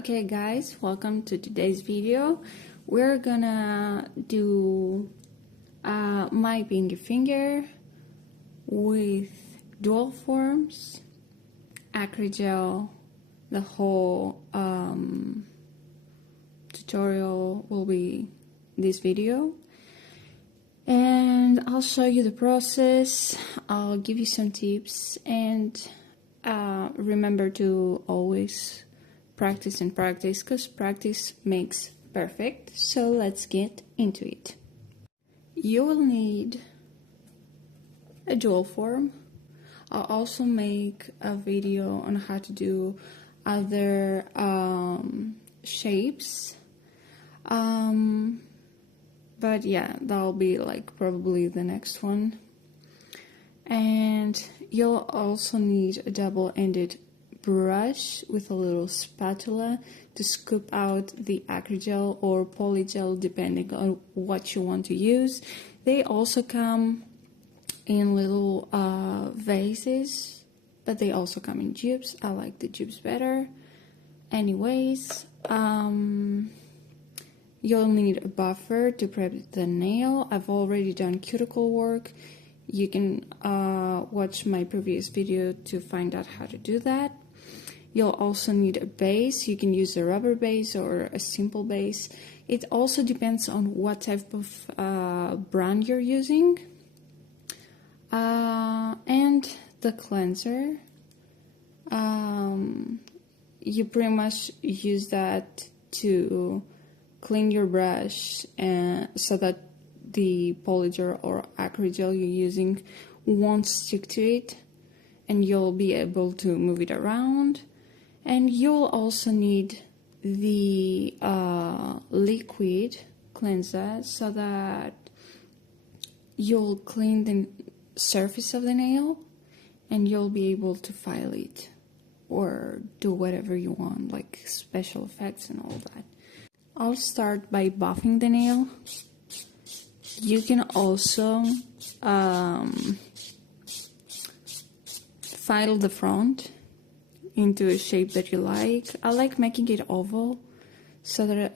Okay guys, welcome to today's video. We're gonna do my pinky finger with dual forms, Acrygel. The whole tutorial will be this video, and I'll show you the process. I'll give you some tips, and remember to always practice and practice, because practice makes perfect. So let's get into it. You will need a dual form. I'll also make a video on how to do other shapes, but yeah, that'll be like probably the next one. And you'll also need a double-ended brush with a little spatula to scoop out the Acrygel or polygel depending on what you want to use. They also come in little vases, but they also come in tubes. I like the tubes better. Anyways, you'll need a buffer to prep the nail. I've already done cuticle work. You can watch my previous video to find out how to do that. You'll also need a base. You can use a rubber base or a simple base. It also depends on what type of brand you're using. And the cleanser. You pretty much use that to clean your brush so that the polygel or Acrygel you're using won't stick to it, and you'll be able to move it around. And you'll also need the liquid cleanser so that you'll clean the surface of the nail and you'll be able to file it or do whatever you want, like special effects and all that. I'll start by buffing the nail. You can also file the front into a shape that you like. I like making it oval so that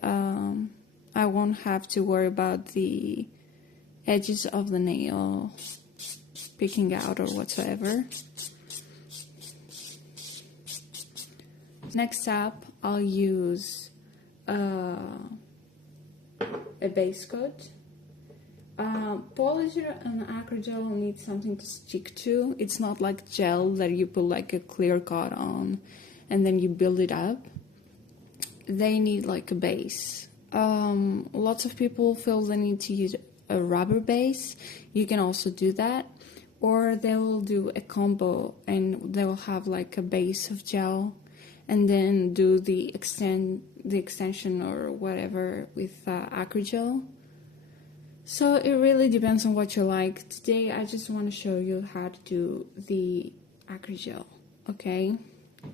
I won't have to worry about the edges of the nail picking out or whatsoever. Next up, I'll use a base coat. Polygel and Acrygel need something to stick to. It's not like gel that you put like a clear coat on and then you build it up. They need like a base. Lots of people feel the need to use a rubber base. You can also do that, or they will do a combo and they will have like a base of gel and then do the extension or whatever with Acrygel. So it really depends on what you like. Today I just want to show you how to do the Acrygel, okay?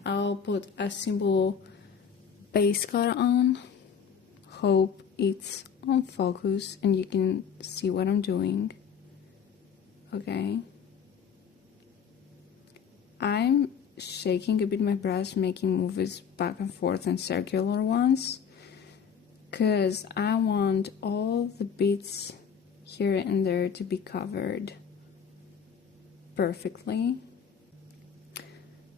I'll put a simple base coat on. Hope it's on focus and you can see what I'm doing, okay? I'm shaking a bit my brush, making moves back and forth and circular ones, because I want all the bits here and there to be covered perfectly.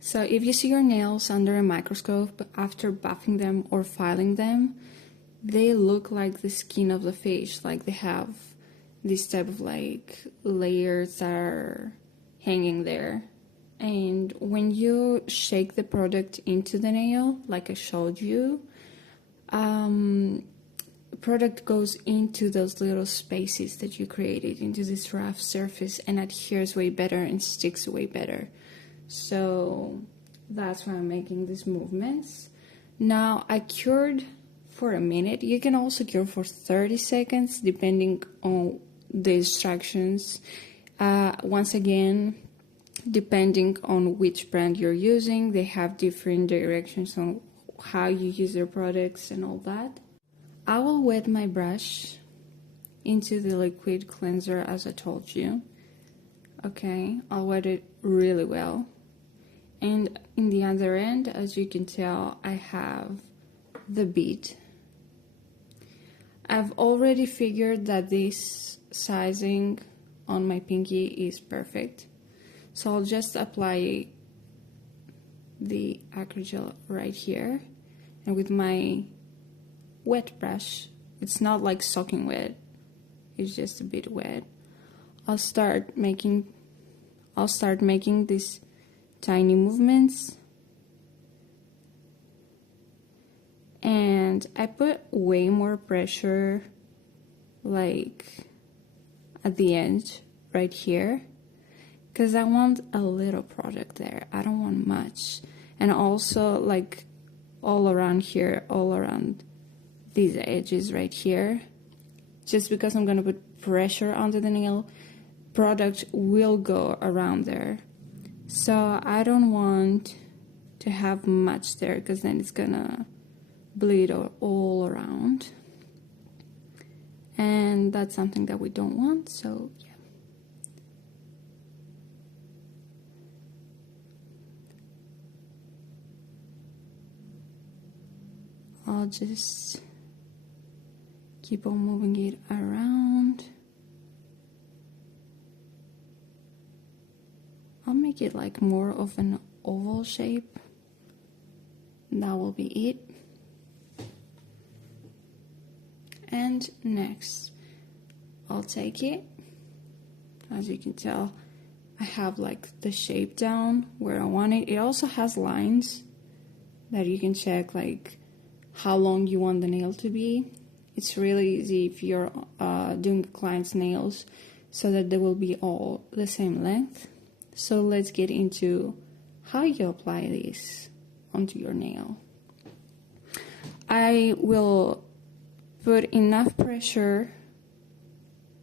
So if you see your nails under a microscope after buffing them or filing them, they look like the skin of the fish, like they have this type of like layers that are hanging there. And when you shake the product into the nail, like I showed you, product goes into those little spaces that you created, into this rough surface, and adheres way better and sticks way better. So that's why I'm making these movements. Now I cured for a minute. You can also cure for 30 seconds depending on the instructions. Once again, depending on which brand you're using, they have different directions on how you use their products and all that. I will wet my brush into the liquid cleanser as I told you. Okay, I'll wet it really well. And in the other end, as you can tell, I have the bead. I've already figured that this sizing on my pinky is perfect. So I'll just apply the Acrygel right here, and with my wet brush, it's not like soaking wet, it's just a bit wet, I'll start making these tiny movements, and I put way more pressure like at the end right here, because I want a little product there, I don't want much. And also like all around here, all around these edges right here, just because I'm gonna put pressure onto the nail, product will go around there. So I don't want to have much there, because then it's gonna bleed all around, and that's something that we don't want. So yeah, I'll just keep on moving it around. I'll make it like more of an oval shape. That will be it. And next, I'll take it. As you can tell, I have like the shape down where I want it. It also has lines that you can check like how long you want the nail to be. It's really easy if you're doing a client's nails, so that they will be all the same length. So let's get into how you apply this onto your nail. I will put enough pressure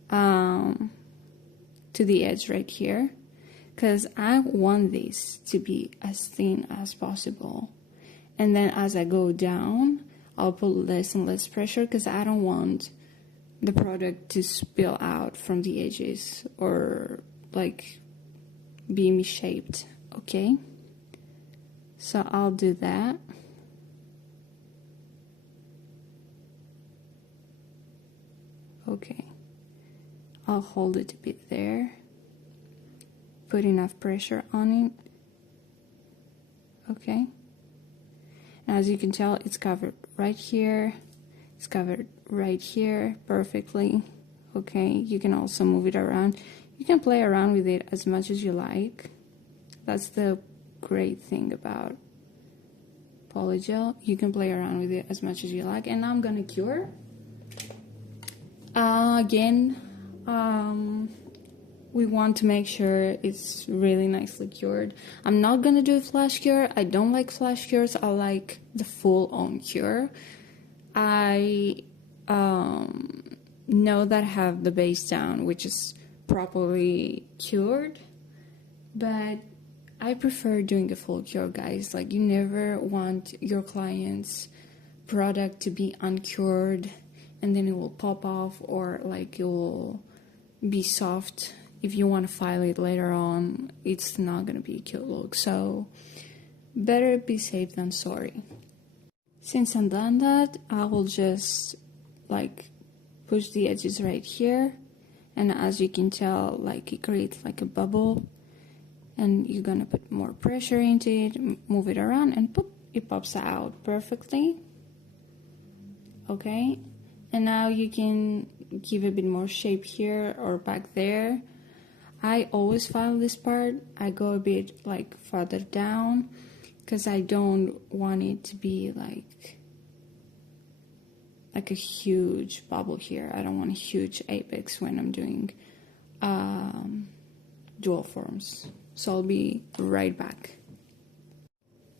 to the edge right here, because I want this to be as thin as possible. And then as I go down, I'll put less and less pressure, because I don't want the product to spill out from the edges or like be misshaped, okay? So I'll do that. Okay, I'll hold it a bit there, put enough pressure on it, okay? And as you can tell, it's covered right here, it's covered right here perfectly, okay? You can also move it around. You can play around with it as much as you like. That's the great thing about polygel. You can play around with it as much as you like. And now I'm gonna cure. Again, we want to make sure it's really nicely cured. I'm not gonna do a flash cure. I don't like flash cures. I like the full-on cure. I know that I have the base down, which is properly cured, but I prefer doing a full cure, guys. Like, you never want your client's product to be uncured and then it will pop off, or like it will be soft. If you want to file it later on, it's not going to be a cute look. So better be safe than sorry. Since I'm done that, I will just like push the edges right here, and as you can tell, like it creates like a bubble, and you're gonna put more pressure into it, move it around, and pop, it pops out perfectly. Okay, and now you can give a bit more shape here or back there. I always file this part. I go a bit like farther down, because I don't want it to be like a huge bubble here. I don't want a huge apex when I'm doing dual forms. So I'll be right back.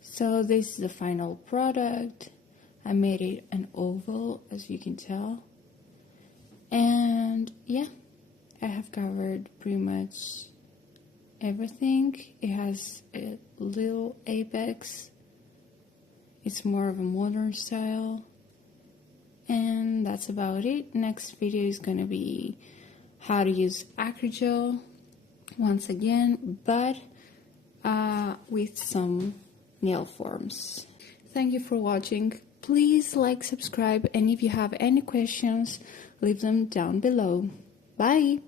So this is the final product. I made it an oval, as you can tell. And yeah, I have covered pretty much everything. It has a little apex. It's more of a modern style. And that's about it. Next video is gonna be how to use Acrygel once again, but with some nail forms. Thank you for watching. Please like, subscribe, and if you have any questions, leave them down below. Bye!